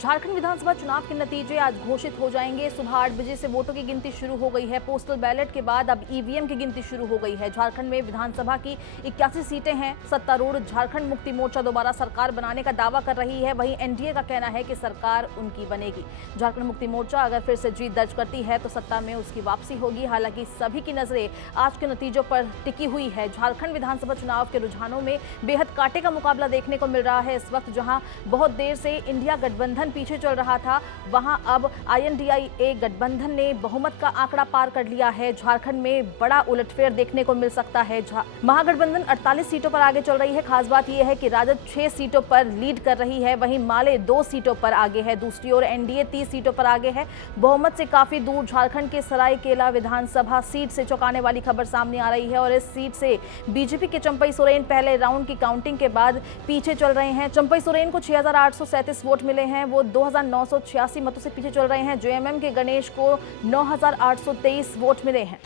झारखंड विधानसभा चुनाव के नतीजे आज घोषित हो जाएंगे। सुबह 8 बजे से वोटों की गिनती शुरू हो गई है। पोस्टल बैलेट के बाद अब ईवीएम की गिनती शुरू हो गई है। झारखंड में विधानसभा की 81 सीटें हैं। सत्तारूढ़ झारखंड मुक्ति मोर्चा दोबारा सरकार बनाने का दावा कर रही है। वहीं एनडीए का कहना है कि सरकार उनकी बनेगी। झारखंड मुक्ति मोर्चा अगर फिर से जीत दर्ज करती है तो सत्ता में उसकी वापसी होगी। हालांकि सभी की नजरें आज के नतीजों पर टिकी हुई है। झारखंड विधानसभा चुनाव के रुझानों में बेहद कांटे का मुकाबला देखने को मिल रहा है। इस वक्त जहां बहुत देर से इंडिया गठबंधन पीछे चल रहा था, वहां अब INDIA गठबंधन ने बहुमत का आंकड़ा पार कर लिया है। झारखंड में बड़ा उलटफेर देखने को मिल सकता है। महागठबंधन 48 सीटों पर आगे चल रही है। खास बात यह है कि राजद 6 सीटों पर लीड कर रही है, वहीं माले 2 सीटों पर आगे है। दूसरी ओर एनडीए 30 सीटों पर आगे है। बहुमत से काफी दूर झारखंड के सरायकेला विधानसभा सीट से चौंकाने वाली खबर सामने आ रही है और इस सीट से बीजेपी के चंपई सोरेन पहले राउंड की काउंटिंग के बाद पीछे चल रहे हैं। चंपई सोरेन को 6837 वोट मिले हैं। वो 2986 मतों से पीछे चल रहे हैं। जेएमएम के गणेश को 9823 वोट मिले हैं।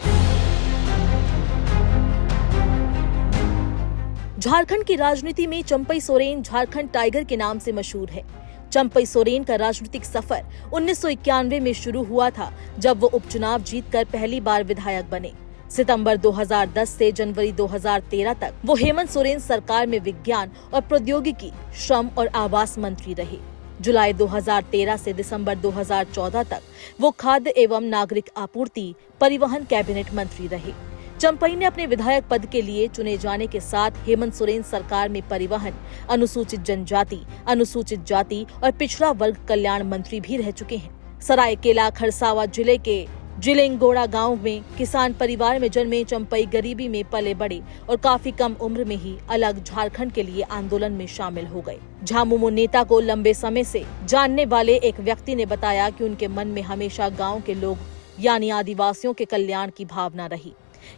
झारखंड की राजनीति में चंपई सोरेन झारखंड टाइगर के नाम से मशहूर है। चंपई सोरेन का राजनीतिक सफर 1991 में शुरू हुआ था, जब वो उपचुनाव जीतकर पहली बार विधायक बने। सितंबर 2010 से जनवरी 2013 तक वो हेमंत सोरेन सरकार में विज्ञान और प्रौद्योगिकी, श्रम और आवास मंत्री रहे। जुलाई 2013 से दिसंबर 2014 तक वो खाद्य एवं नागरिक आपूर्ति, परिवहन कैबिनेट मंत्री रहे। चंपई ने अपने विधायक पद के लिए चुने जाने के साथ हेमंत सोरेन सरकार में परिवहन, अनुसूचित जनजाति, अनुसूचित जाति और पिछड़ा वर्ग कल्याण मंत्री भी रह चुके हैं। सरायकेला खरसावा जिले के जिलेंगोड़ा गांव में किसान परिवार में जन्मे चंपई गरीबी में पले बड़े और काफी कम उम्र में ही अलग झारखंड के लिए आंदोलन में शामिल हो गए। झामुमो नेता को लंबे समय से जानने वाले एक व्यक्ति ने बताया कि उनके मन में हमेशा गांव के लोग यानी आदिवासियों के कल्याण की भावना रही।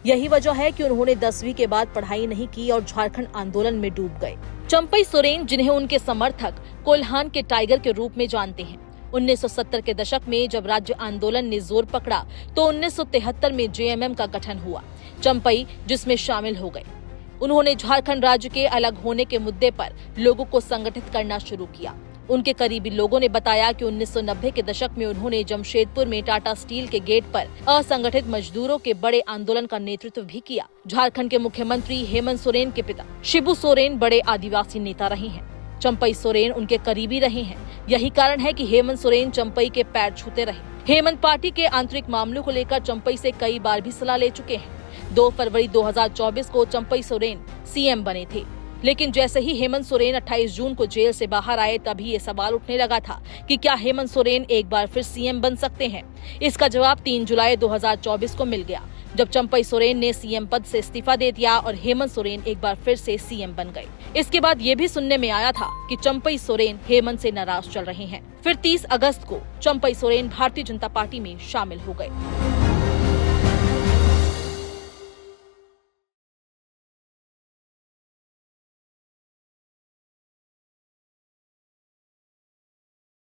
यही वजह है कि उन्होंने 10वीं के बाद पढ़ाई नहीं की और झारखंड आंदोलन में डूब गए। चंपई सोरेन, जिन्हें उनके समर्थक कोल्हान के टाइगर के रूप में जानते हैं, 1970 के दशक में जब राज्य आंदोलन ने जोर पकड़ा तो 1973 में जेएमएम का गठन हुआ। चंपई जिसमें शामिल हो गए। उन्होंने झारखंड राज्य के अलग होने के मुद्दे पर लोगों को संगठित करना शुरू किया। उनके करीबी लोगों ने बताया कि 1990 के दशक में उन्होंने जमशेदपुर में टाटा स्टील के गेट पर असंगठित मजदूरों के बड़े आंदोलन का नेतृत्व भी किया। झारखंड के मुख्यमंत्री हेमंत सोरेन के पिता शिबू सोरेन बड़े आदिवासी नेता रहे हैं। चंपई सोरेन उनके करीबी रहे हैं। यही कारण है कि हेमंत सोरेन चंपई के पैर छूते रहे। हेमंत पार्टी के आंतरिक मामलों को लेकर चंपई से कई बार भी सलाह ले चुके हैं। 2 फरवरी 2024 को चंपई सोरेन सीएम बने थे, लेकिन जैसे ही हेमंत सोरेन 28 जून को जेल से बाहर आए तभी ये सवाल उठने लगा था कि क्या हेमंत सोरेन एक बार फिर सीएम बन सकते हैं। इसका जवाब 3 जुलाई 2024 को मिल गया, जब चंपई सोरेन ने सीएम पद से इस्तीफा दे दिया और हेमंत सोरेन एक बार फिर से सीएम बन गए। इसके बाद ये भी सुनने में आया था कि चंपई सोरेन हेमंत से नाराज चल रहे हैं। फिर 30 अगस्त को चंपई सोरेन भारतीय जनता पार्टी में शामिल हो गए।